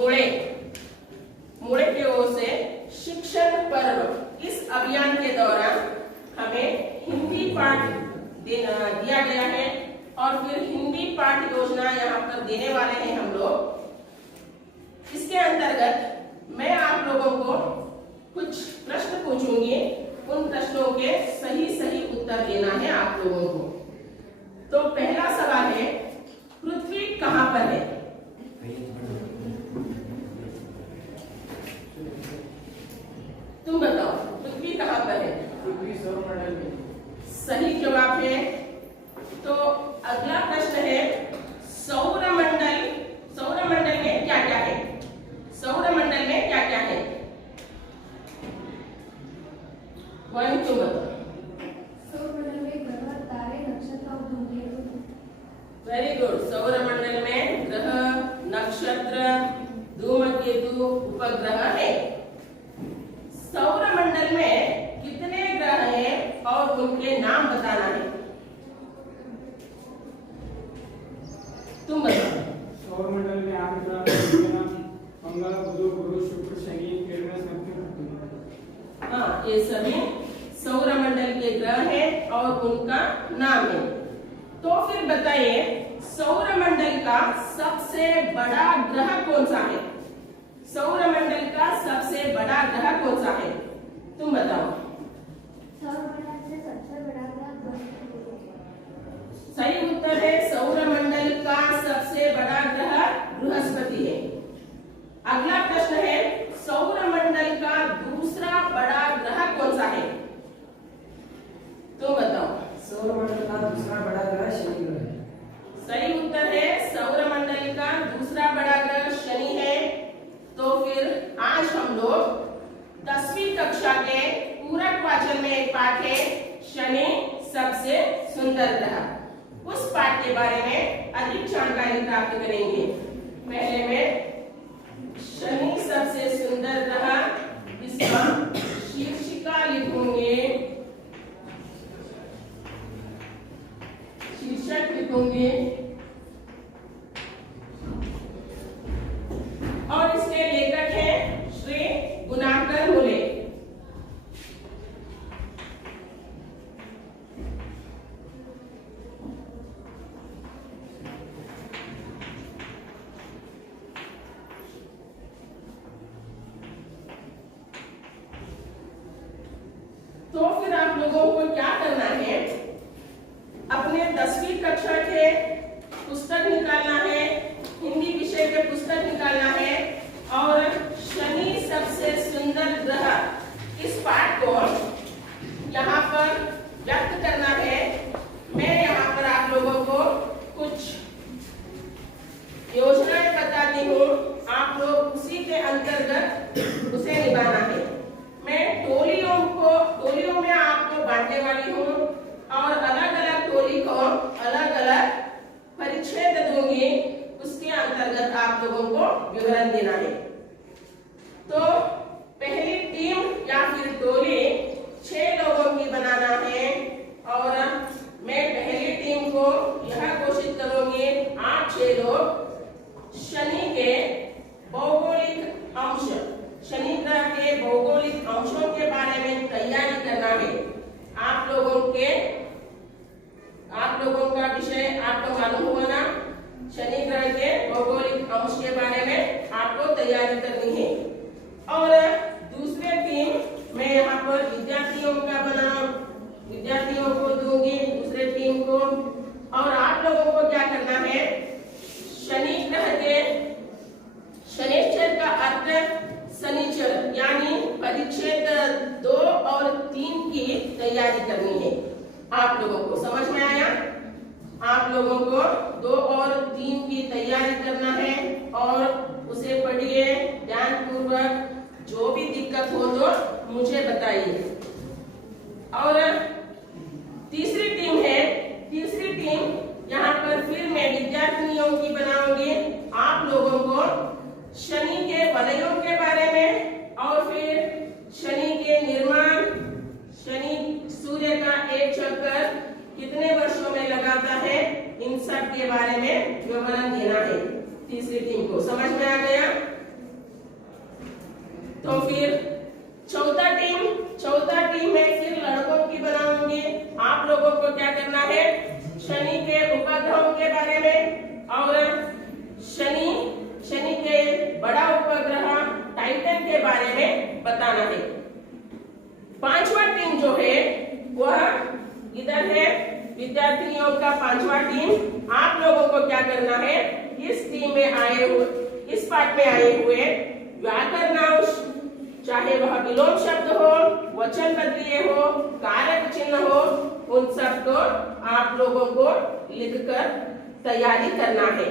मुळे मुळे की ओर से शिक्षण पर्व, इस अभियान के दौरान हमें हिंदी पाठ दिया गया है और फिर हिंदी पाठ योजना यहाँ पर देने वाले हैं हम लोग। इसके अंतर्गत मैं आप लोगों को कुछ प्रश्न पूछूंगी, उन प्रश्नों के सही उत्तर देना है आप लोगों को। तो पहला सवाल है, पृथ्वी कहाँ पर है? तुम बताओ, पृथ्वी कहाँ पर है? पृथ्वी सौरमंडल में। सही जवाब है। तो अगला प्रश्न है, सौरमंडल में क्या क्या है? सौरमंडल में क्या क्या है? वन तुम बताओ। सौरमंडल में ग्रह, तारे, नक्षत्र और धूमकेतु। Very good. सौरमंडल में ग्रह, नक्षत्र, धूमकेतु, उपग्रह है। सौरमंडल में कितने ग्रह हैं और उनके नाम बताना है। तुम बताओ। सौरमंडल में 8 ग्रह हैं, मंगल, बुध, गुरु, शुक्र, शनि, यूरेनस, नेपच्यून। हाँ, ये सभी सौरमंडल के ग्रह हैं और उनका नाम है। तो फिर बताइए, सौरमंडल का सबसे बड़ा ग्रह कौन सा है? सौरमंडल का सबसे बड़ा ग्रह कौन सा है? तुम बताओ। सौरमंडल से सबसे बड़ा ग्रह बृहस्पति है। सही उत्तर है, सौरमंडल का सबसे बड़ा ग्रह बृहस्पति है। अगला प्रश्न है, सौरमंडल का दूसरा बड़ा ग्रह कौन सा है? तुम बताओ। सौरमंडल का दूसरा बड़ा ग्रह शनि ग्रह है। सही उत्तर है, सौरमंडल का दूसरा बड़ा ग्रह शनि है। तो फिर आज हम लोग 10वीं कक्षा के पूरक वाचन में एक पाठ है, शनि सबसे सुंदर ग्रह। उस पाठ के बारे में अधिक जानकारी प्राप्त करेंगे। पहले में शनि सबसे सुंदर ग्रह, इसका शीर्षिका लिखूंगे, शीर्षक लिखूंगे और इसके लेखक हैं श्री गुणाकर मुले। तो फिर आप लोगों को क्या करना है, अपने 10वीं कक्षा के पुस्तक निकालना है, हिंदी विषय के पुस्तक निकालना है और शनि सबसे सुंदर ग्रह इस पाठ को यहाँ पर व्यक्त करना है। मैं यहाँ पर आप लोगों को कुछ योजनाएं बताती हूँ, आप लोग उसी के अंतर्गत उसे निभाना है। मैं टोलियों में आपको बांटने वाली हूँ और अलग अलग टोली को अलग अलग परिच्छेद दूंगी, उसके अंतर्गत आप लोगों को विवरण देना है। तो पहली टीम या फिर टोली 6 लोगों की बनाना है और मैं पहली टीम को यह घोषित करूंगी, आप 6 लोग शनि के भौगोलिक अंश, शनि ग्रह के भौगोलिक अंशों के बारे में तैयारी करना है। आप लोगों का विषय आपको मालूम हुआ ना, शनि ग्रह के भौगोलिक अंश के बारे में आपको तैयारी करनी है। और दूसरे टीम मैं यहाँ पर विद्यार्थियों को दूंगी, दूसरे टीम को। और आप लोगों को क्या करना है, शनि ग्रह के शनिश्चर का अर्थ शनिचर यानी परिच्छेद 2 और 3 की तैयारी करनी है। आप लोगों को समझ में आया? आप लोगों को 2 और 3 की तैयारी करना है और उसे पढ़िए ध्यानपूर्वक। जो भी दिक्कत हो तो मुझे बताइए। और तीसरी टीम है, तीसरी टीम यहाँ पर फिर मैं विद्यार्थियों की बनाऊंगी। आप लोगों को शनि के वलयों के बारे में और फिर शनि के निर्माण, शनि सूर्य का एक चक्कर कितने वर्षों में लगाता है, इन सब के बारे में विवरण देना है तीसरी टीम को। समझ में आ गया? तो फिर चौथा टीम में फिर लड़कों की बनाऊंगी। आप लोगों को क्या करना है, शनि के उपग्रहों के बारे में और शनि के बड़ा उपग्रह टाइटन के बारे में बताना है। पांचवा टीम जो है वह इधर है, विद्यार्थियों का पांचवा टीम। आप लोगों को क्या करना है, इस टीम में आए हुए, इस पाठ में आए हुए व्याकरणांश, चाहे वह विलोम शब्द हो, वचन बदलिए हो, कारक चिन्ह हो, उन सब को आप लोगों को लिखकर तैयारी करना है।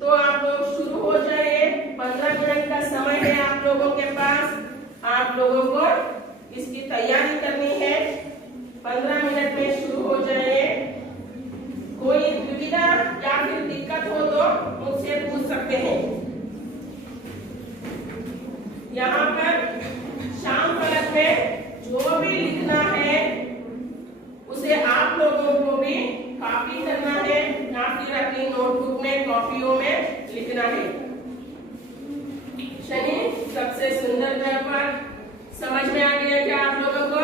तो आप लोग शुरू हो जाइए। 15 मिनट का समय है आप लोगों के पास। आप लोगों को इसकी तैयारी करनी है। 15 मिनट में शुरू हो जाइए। कोई दुविधा या फिर दिक्कत हो तो मुझसे पूछ सकते हैं। यहाँ पर शाम फलक में जो भी लिखना है उसे आप लोगों को भी कॉपी करना है या फिर अपनी नोटबुक में, कॉपियों में लिखना है। शनि सबसे सुंदर ग्रह पर समझ में आ गया क्या आप लोगों को?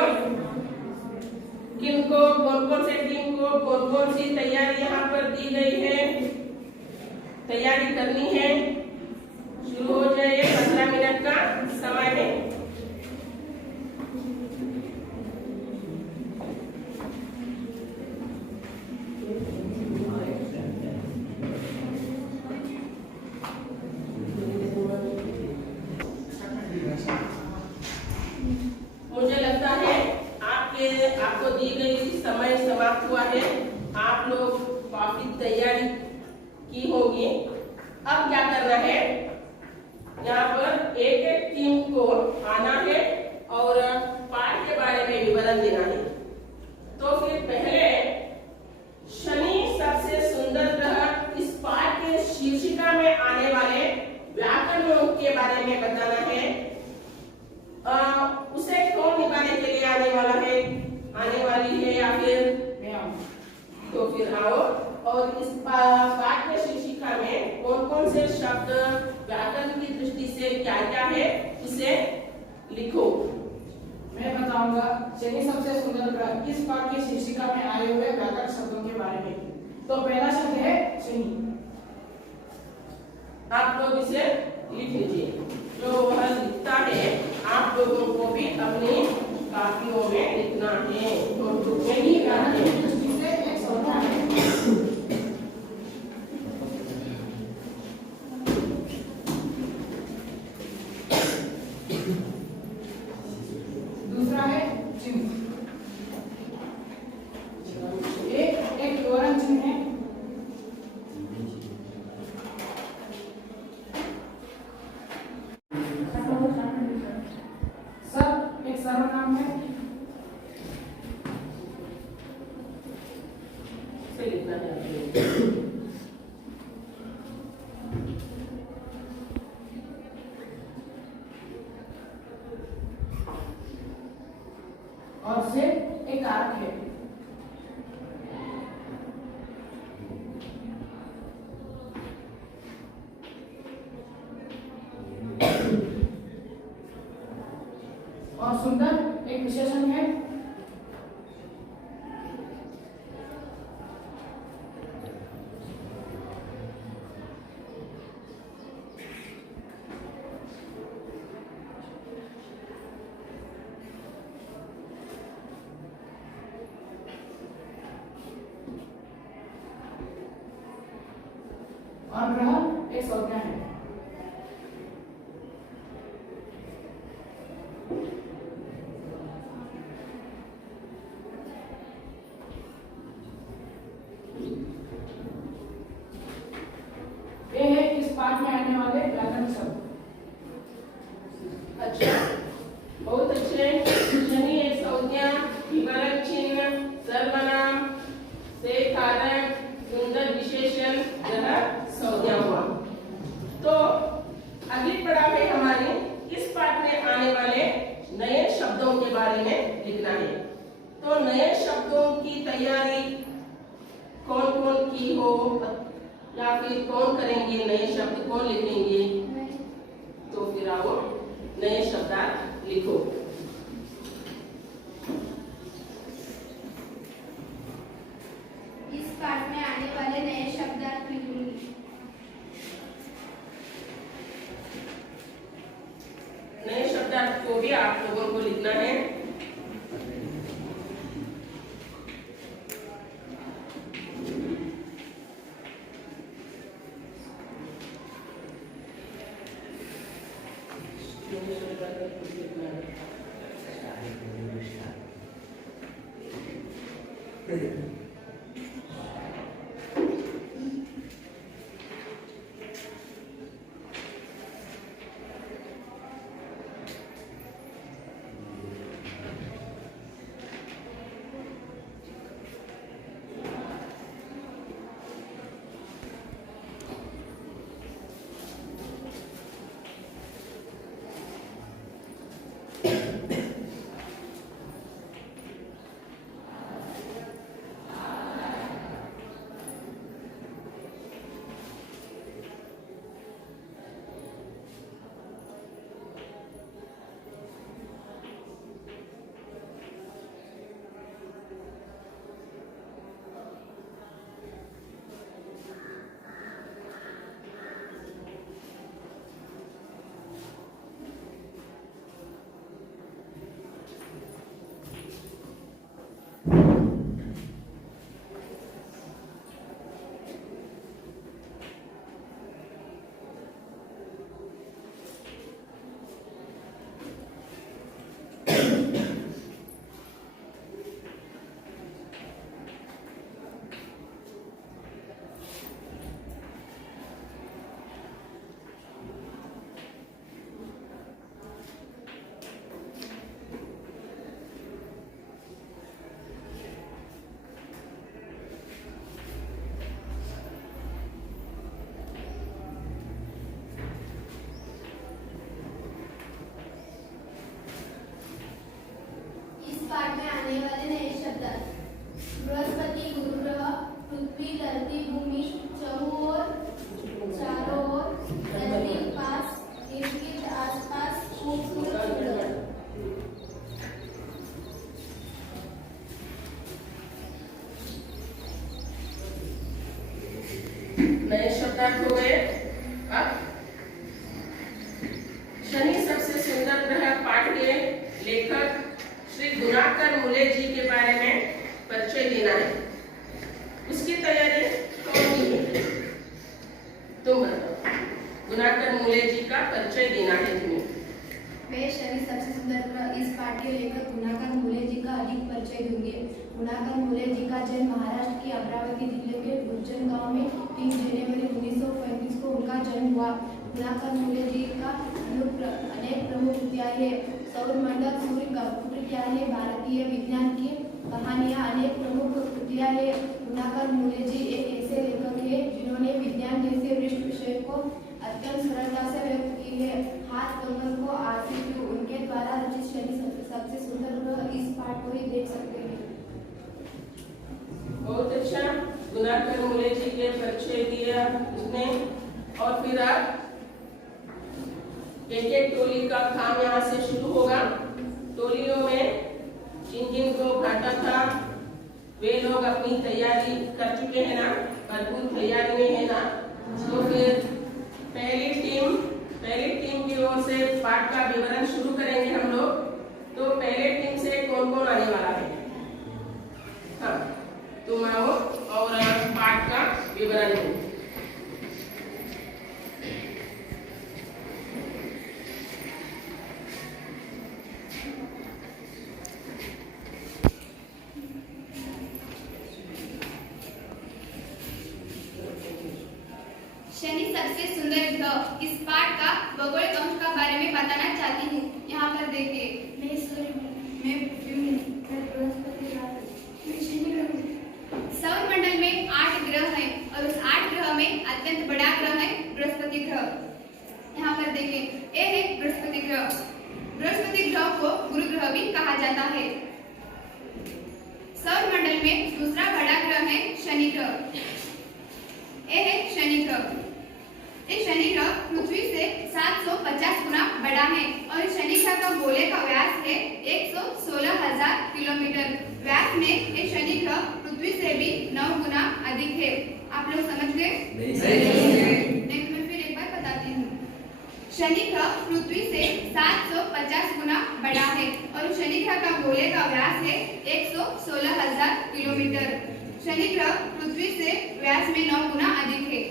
किनको, कौन कौन से टीम को कौन कौन सी तैयारी यहाँ पर दी गई है, तैयारी करनी है। शुरू हो जाइए। 15 मिनट का समय है। मुझे लगता है आपको दी गई समय समाप्त हुआ है। आप लोग काफी तैयारी की होगी। अब क्या करना है, यहाँ पर एक एक टीम को आना है और पाठ के बारे में विवरण देना है। तो फिर पहले शनि सबसे सुंदर ग्रह, इस पाठ के शीर्षिका में आने वाले व्याकरणों के बारे में बताना है। उसे कौन निभाने के लिए आने वाला है, आने वाली है या फिर तो फिर आओ और इस पाठ के शीर्षिका में कौन कौन से शब्द व्याकरण की दृष्टि से क्या क्या है उसे लिखो। मैं बताऊंगा शनि सबसे सुंदर ग्रह, इस पाठ की शीर्षिका में आए हुए व्याकरण शब्दों के बारे में। तो पहला शब्द है शनि। आप लोग इसे लिख लीजिए। जो वह लिखता है आप लोगों को भी अपनी कापियों में लिखना है, नोटबुक में लिखना है। दृष्टि से एक संज्ञा है। दूसरा है चिन्ह। एक विवरण चिन्ह है। सब एक सर्वनाम है। से लिखना है आप लोगों को। और से एक कारक है। और सुंदर एक विशेषण है। और ग्रह एक संज्ञा है। ये है इस पाठ में आने वाले व्याकरण शब्द। अच्छा, बहुत अच्छे। शनि एक संज्ञा, विवरण चिन्ह, सर्वनाम से कारक, सुंदर विशेषण, ग्रह संज्ञा हुआ। तो अगली पड़ाव है हमारी, इस पाठ में आने वाले नए शब्दों के बारे में लिखना है। तो नए शब्दों की तैयारी कौन कौन की हो या फिर कौन करेंगे, नए शब्द कौन लिखेंगे? तो फिर आओ नए शब्दार्थ लिखो। इस पाठ में आने वाले नए शब्दार्थ लिखूंगी। नए शब्दार्थ को भी आप लोगों को लिखना है। पाठ में आने वाले नए शब्दार्थ: बृहस्पति, गुरु ग्रह, पृथ्वी, धरती, भूमि, चारों ओर, नजदीक, पास, इर्द-गिर्द, आसपास, खूबसूरत, सुंदर। नए शब्दार्थ हो गए। अब शनि सबसे सुंदर ग्रह पाठ के लेखक श्री गुणाकर मूले जी के बारे में परिचय देना है। उसकी तैयारी कौन की है? तुम बताओ। गुणाकर मूले जी का परिचय देना है तुम्हें। मैं शनि सबसे सुंदर ग्रह इस पाठ के लेखक गुणाकर मूले जी का अधिक परिचय दूंगी। गुणाकर मूले जी का जन्म महाराष्ट्र की अमरावती जिले के गुज्जन गांव में 3 जनवरी 1935 को उनका जन्म हुआ। गुणाकर मूले जी का अनेक प्रमुख कृतियां हैं। सौरमंडल, सूर्य क्या है, भारतीय विज्ञान की कहानियां, अनेक प्रमुख कृतियां हैं। गुणाकर मूले जी एक ऐसे लेखक हैं जिन्होंने विज्ञान जैसे विशिष्ट विषय को अत्यंत सरलता से व्यक्त की है। हाथ कंगन को आरती उनके द्वारा रचित शनि सबसे सुंदर ग्रह इस पाठ को ही देख सकते हैं। बहुत अच्छा, गुणाकर मूले जी के परिचय दिया उसने। और फिर आप एक टोली का काम यहाँ से शुरू होगा। टोलियों में जिन जिन को घाटा था वे लोग अपनी तैयारी कर चुके हैं ना, भरपूर तैयारी में है ना। तो फिर पहली टीम की ओर से पाठ का विवरण शुरू करेंगे हम लोग। तो पहले टीम से कौन कौन आने वाला है? हाँ, तुम आओ और पाठ का विवरण दो। शनि सबसे सुंदर ग्रह इस पाठ का भौगोलिक अंश का बारे में बताना चाहती हूँ। यहाँ पर देखिए, मैं सूर्य, मैं बृहस्पति ग्रह, मैं शनि ग्रह। सौरमंडल में 8 ग्रह हैं और उस 8 ग्रह में अत्यंत बड़ा ग्रह है बृहस्पति ग्रह। यहाँ पर देखिए, ये है बृहस्पति ग्रह। बृहस्पति ग्रह को गुरु ग्रह भी कहा जाता है। सौरमंडल में दूसरा बड़ा ग्रह है शनि ग्रह। ये है शनि ग्रह। ये शनि ग्रह पृथ्वी से 750 गुना बड़ा है और शनि ग्रह का गोले का व्यास है 116,000 किलोमीटर। व्यास में ये शनि ग्रह पृथ्वी से भी 9 गुना अधिक है। आप लोग समझ गए? नेक्स्ट मैं फिर एक बार बताती हूँ। शनि ग्रह पृथ्वी से 750 गुना बड़ा है और शनि ग्रह का गोले का व्यास है 116,000 किलोमीटर। शनि ग्रह पृथ्वी से व्यास में 9 गुना अधिक है।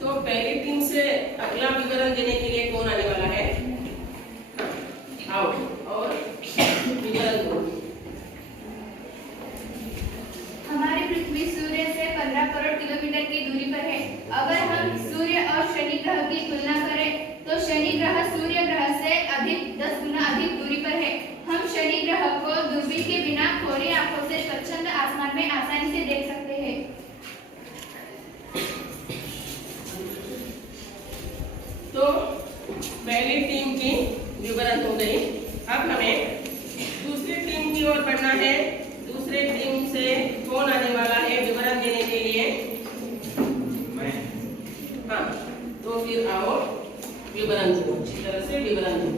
तो पहली टीम से अगला विवरण देने के लिए कौन आने वाला है? आओ और विवरण दो। हमारी पृथ्वी सूर्य से 15 करोड़ किलोमीटर की दूरी पर है। अगर हम सूर्य और शनि ग्रह की तुलना करें तो शनि ग्रह सूर्य ग्रह से अधिक 10 गुना अधिक दूरी पर है। हम शनि ग्रह को दूरबीन के बिना खोली आंखों से स्वच्छंद आसमान में आसानी से देख सकते हैं। तो पहली टीम की विवरण हो गई। अब हमें दूसरी टीम की ओर बढ़ना है। दूसरे टीम से कौन आने वाला है विवरण देने के लिए? हाँ, तो फिर आओ विवरण दो, अच्छी तरह से विवरण दो।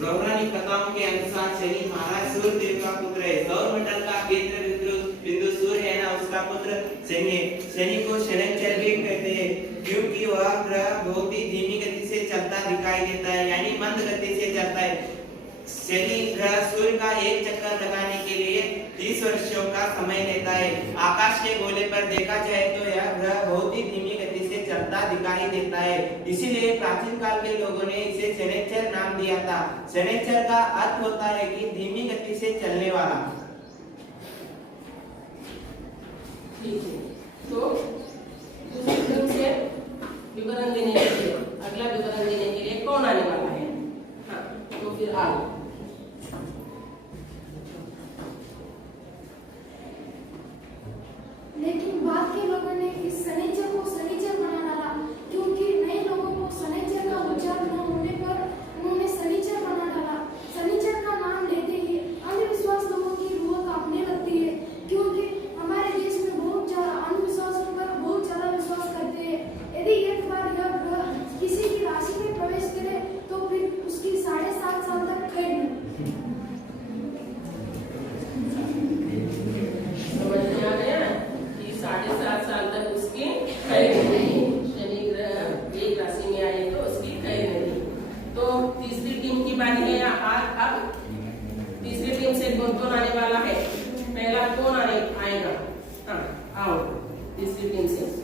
पौराणिक कथाओं के अनुसार शनि महाराज सूर्य देव का पुत्र है। सौर मंडल का केंद्र बिंदु सूर्य है ना, उसका पुत्र शनि है। शनि को शनैचर भी कहते हैं क्योंकि वह ग्रह बहुत ही धीमी गति से चलता दिखाई देता है, यानी मंद गति से चलता है। शनि ग्रह सूर्य का एक चक्कर लगाने के लिए 30 वर्षों का समय लेता है। आकाश के गोले पर देखा जाए तो यह ग्रह बहुत ही धीमी गति से चलता दिखाई देता है। इसीलिए प्राचीन काल के लोगों ने इसे शनैचर नाम दिया था। शनैचर का अर्थ होता है कि धीमी गति से चलने वाला। ठीक है, तो दूसरी टीम से विवरण देने के लिए, अगला विवरण देने के लिए कौन आने वाला है? हाँ, तो फिर आओ। लेकिन बाद के लोगों ने इस शनिचर को शनिचर बना डाला, क्योंकि नए लोगों को शनिचर का उच्चारण न होने पर उन्होंने शनिचर बना डाला। शनिचर का नाम लेते ही अंधविश्वास लोगों की रूह कांपने लगती है, क्योंकि हमारे देश में बहुत ज्यादा अंधविश्वासों पर बहुत ज्यादा विश्वास करते हैं। यदि एक बार यह ग्रह किसी की राशि में प्रवेश करे तो फिर उसकी 7.5 साल तक कैद है। समझ में आ गया कि 7.5 साल तक उसकी कैद नहीं। शनि ग्रह एक राशि में आए तो उसकी कैद नहीं। तो तीसरी टीम की बारी है। अब तीसरी टीम से कौन कौन आने वाला है? पहला कौन आएगा? हाँ, आओ तीसरी टीम से।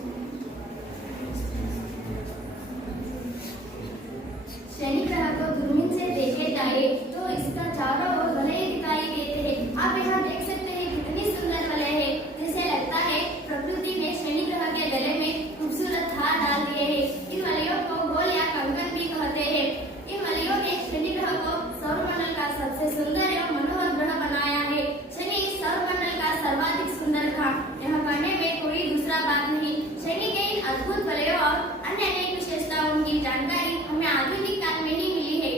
शनि ग्रह को दूरबीन से देखे जाए तो इसका चारों ओर वलय दिखाई देते हैं। आप यहाँ देख सकते हैं कितनी सुंदर वलय है। जैसे लगता है प्रकृति ने शनि ग्रह के गले में खूबसूरत हार डाल दिए हैं। इन वलयों को गोल या कंकन भी कहते हैं। इन वलयों ने शनि ग्रह को सौरमंडल का सबसे सुंदर एवं मनोहर ग्रह बनाया है। शनि इस सौरमंडल का सर्वाधिक सुंदर था। यह कहने में कोई दूसरा बात नहीं। शनि के इन अद्भुत वलयों और अन्य अनेक विशेषताओं की जानकारी हमें आधुनिक काल में ही मिली है।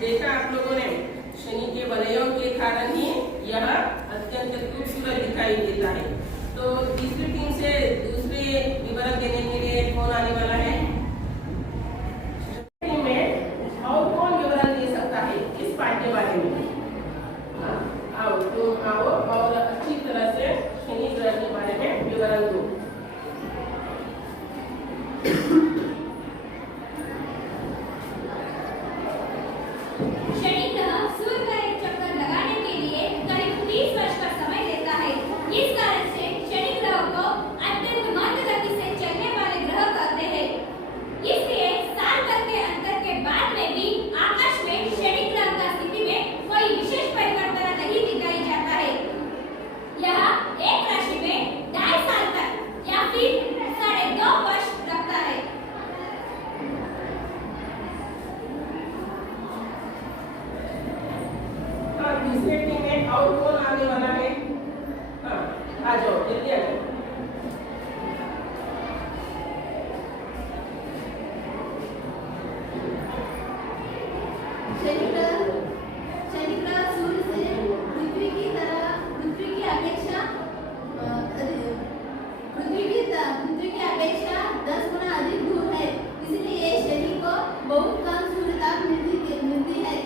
देखा आप लोगों ने, शनि के वलयों के कारण ही यह अत्यंत खूबसूरत दिखाई देता है। तो तीसरी टीम से दूसरे विवरण देने के लिए कौन आने वाला है? टीम में और कौन विवरण दे सकता है इस पाठ के बारे में? हाँ, आओ तुम आओ और अच्छी तरह से शनि ग्रह के बारे में विवरण दो। शनि ग्रह सूर्य का एक चक्कर लगाने के लिए करीब 30 वर्ष का समय लेता है। इस कारण से शनि ग्रह को अत्यंत मंद गति से चलने वाले ग्रह कहते हैं। इसलिए साल भर के अंतर के बाद में भी आकाश में शनि ग्रह का स्थिति में कोई विशेष परिवर्तन नहीं दिखाई जाता है। यह एक राशि में 2.5 साल तक या फिर 2.5 वर्ष रखता है। तीसरे टीम में और कौन आने वाला है? हाँ, आ जाओ जल्दी आ जाओ। शनि ग्रह सूर्य से पृथ्वी की अपेक्षा पृथ्वी की अपेक्षा 10 गुना अधिक दूर है, इसलिए शनि को बहुत कम सूर्य ताप मिलती है।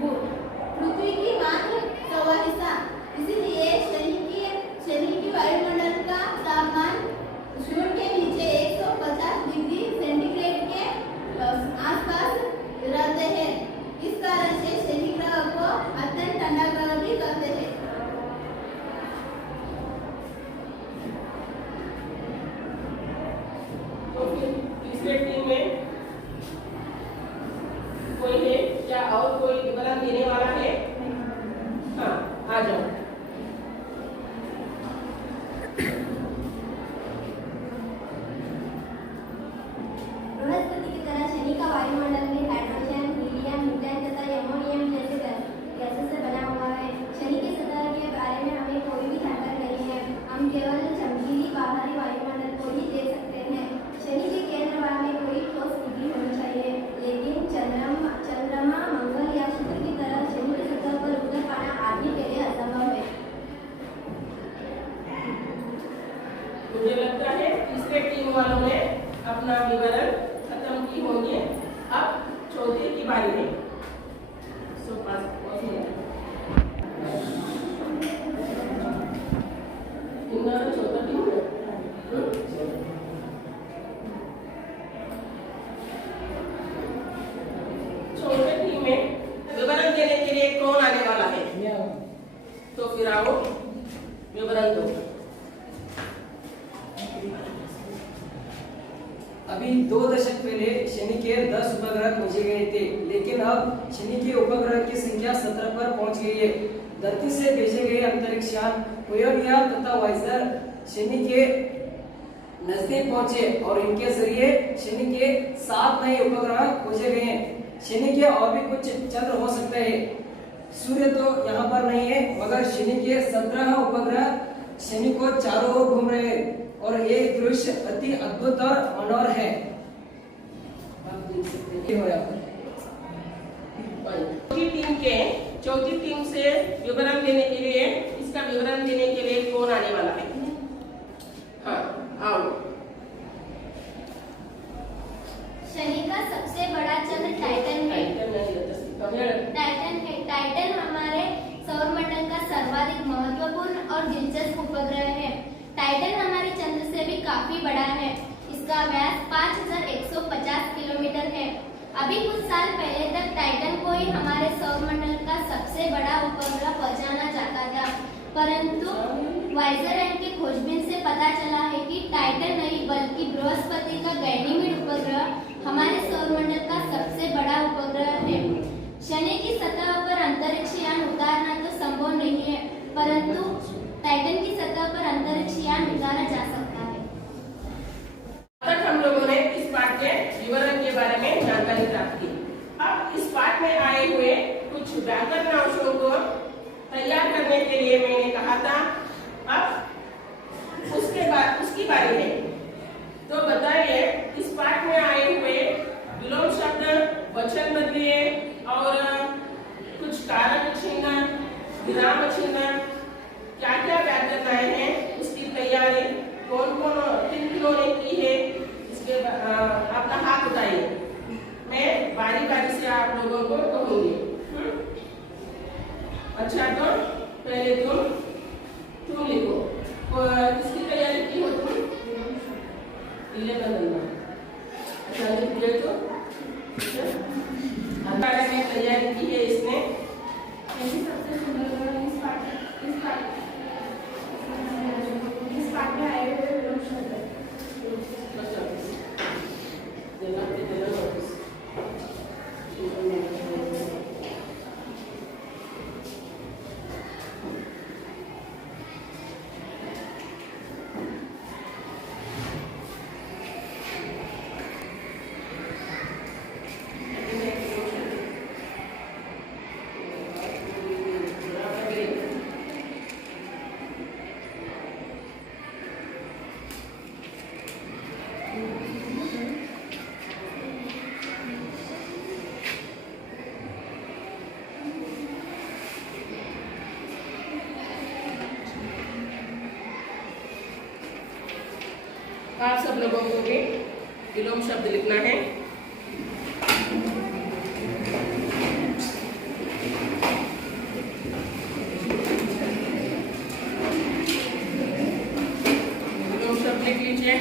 पृथ्वी की मात्र 1/4 हिस्सा, इसलिए शनि की वायुमंडल का तापमान शून्य के नीचे 150 डिग्री सेंटीग्रेड के आसपास रहते हैं। इस कारण से शनि ग्रह को अत्यंत ठंडा ग्रह भी कहते हैं। तो फिर तीसरे टीम में कोई है क्या? और कोई विवरण देने वाला है? हाँ, आ जाओ। बृहस्पति की तरह शनि का वायुमंडल में हाइड्रोजन, हीलियम, मीथेन तथा एमोनियम जैसे गैसें से बना हुआ है। शनि की सतह के बारे में हमें कोई भी जानकारी नहीं है। हम केवल चमकीली बाहरी वायुमंडल को ही देख सकते हैं। शनि के केंद्र भाग में कोई ठोस डिग्री होनी चाहिए, लेकिन चंद्रमा, मंगल या शुक्र की तरह शनि की सतह पर उतर पाना आदमी के लिए असंभव है। मुझे लगता है तीसरे टीम वालों ने अपना विवरण खत्म की होंगे। अब चौथे की बारी है। चौथा टीम चौथे टीम में विवरण देने के लिए कौन आने वाला है? तो फिर आओ विवरण दो। अभी 2 दशक पहले शनि के 10 उपग्रह खोजे गए थे, लेकिन अब शनि के उपग्रह की संख्या 17 पर पहुंच गई है। धरती से भेजे गए अंतरिक्ष यान वोयेजर तथा वाइजर शनि के नजदीक पहुंचे और इनके जरिए शनि के 7 नए उपग्रह खोजे गए हैं। शनि के और भी कुछ चंद्र हो सकते हैं। सूर्य तो यहाँ पर नहीं है, मगर शनि के 17 उपग्रह शनि को चारों ओर घूम रहे हैं और ये दृश्य अति अद्भुत और मनोहर है। आप देख सकते हैं। चौथी टीम से विवरण देने के लिए, इसका विवरण देने के लिए कौन आने वाला है? हाँ, आओ। शनि का सबसे बड़ा चंद्र टाइटन है। टाइटन हमारे सौरमंडल का सर्वाधिक महत्वपूर्ण और दिलचस्प उपग्रह है। टाइटन हमारे चंद्र से भी काफी बड़ा है। इसका व्यास 5150 किलोमीटर है। अभी कुछ साल पहले तक टाइटन को ही हमारे सौरमंडल का सबसे बड़ा उपग्रह पहचाना जाता था, परंतु वाइजर के खोजबीन से पता चला है कि टाइटन नहीं बल्कि बृहस्पति का गैनीमेड उपग्रह हमारे सौरमंडल का सबसे बड़ा उपग्रह है। शनि की सतह पर अंतरिक्ष यान उतारना तो संभव नहीं है, परंतु टाइटन की सतह पर अंतरिक्ष यान उतारा जा सकता है। तक हम लोगों ने इस पाठ के विवरण के बारे में जानकारी प्राप्त की। अब इस पाठ में आए हुए कुछ व्याकरण अंशों को तैयार करने के लिए मैंने कहा था, अब उसकी बारी है। तो बताइए, इस पाठ में आए हुए विलोम शब्द, वचन बदलिए और कुछ कारक चिन्ह, विराम चिन्ह, क्या क्या व्याकरण आए हैं, उसकी तैयारी कौन किन ने की है, इसके अपना हाथ उठाइए। मैं बारी बारी से आप लोगों को कहूंगी। अच्छा, तो पहले तुम लिखो। किसकी तैयारी की हो तुम? अच्छा, लिख दिया तो बारे में तैयारी की है इसने। सबसे सुंदर इस पाठ में आए हुए विलोम शब्द। आप सब लोगों को भी विलोम शब्द लिखना है। विलोम शब्द लिख लीजिए।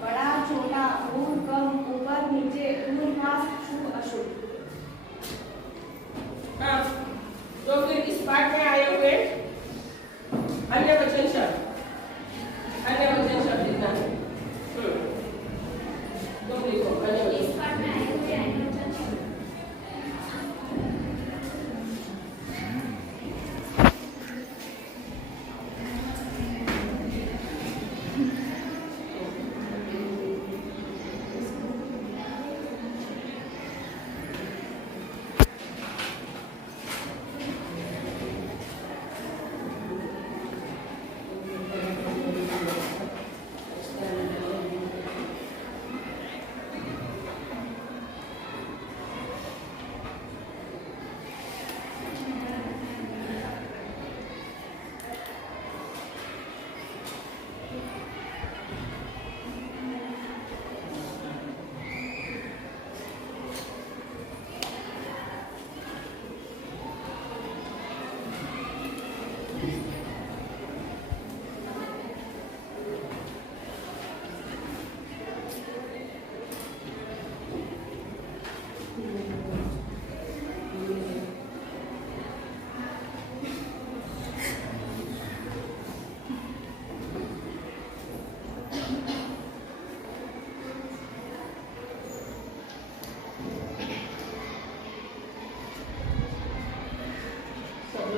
बड़ा छोटा ऊर कम ऊपर नीचे दूर पास शुभ अशुभ। हाँ, तो फिर इस पाठ में आए हुए अन्य वचन शब्द लिखना है। तुम लिखो अन्य वचन। इस पाठ में आए हुए अन्य वचन शब्द।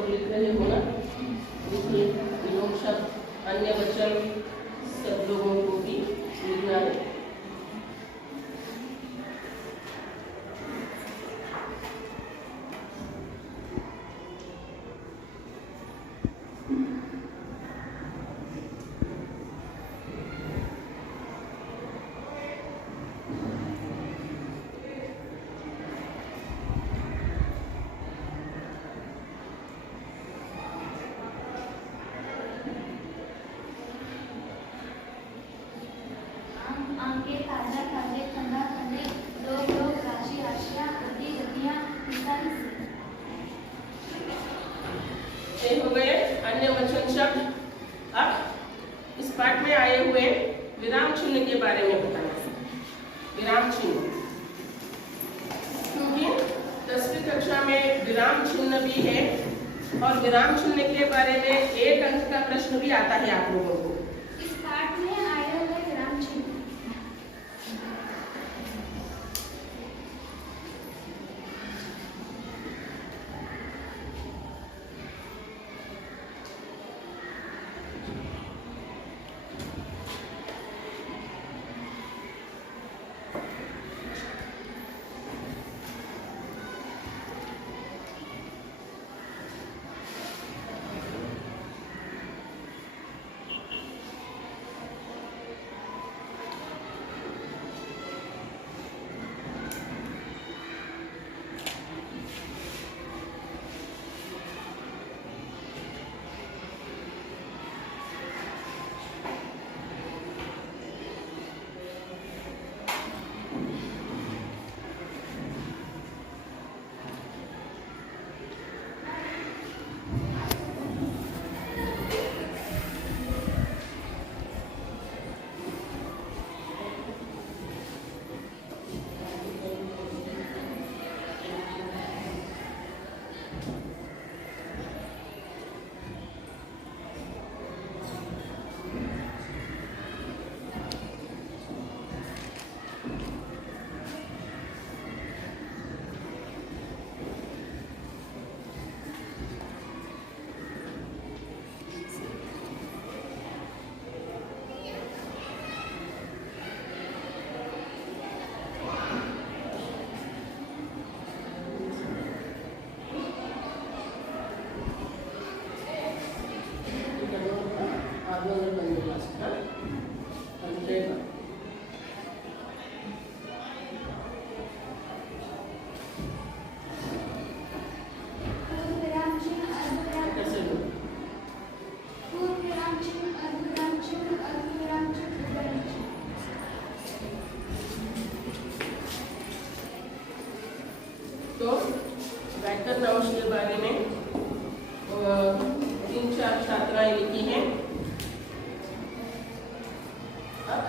लिख रहे हो ना, इसलिए विलोम शब्द अन्य वचन सब लोगों को भी लिखना है। आंके ताजा ताजे ठंडा ठंडे लोग लोग राशि राशियां गति गतियां हिस्सा हिस्से। ये हो गए अन्य वचन शब्द। अब इस पाठ में आए हुए विराम चिन्ह के बारे में बताना है। विराम चिन्ह, क्योंकि 10वीं कक्षा में विराम चिन्ह भी है और विराम चिन्ह के बारे में 1 अंक का प्रश्न भी आता है आप लोगों को। इस पाठ में आए हुए विराम चिन्ह। तो व्याकरण अंश के बारे में 3-4 छात्राएं लिखी हैं। अब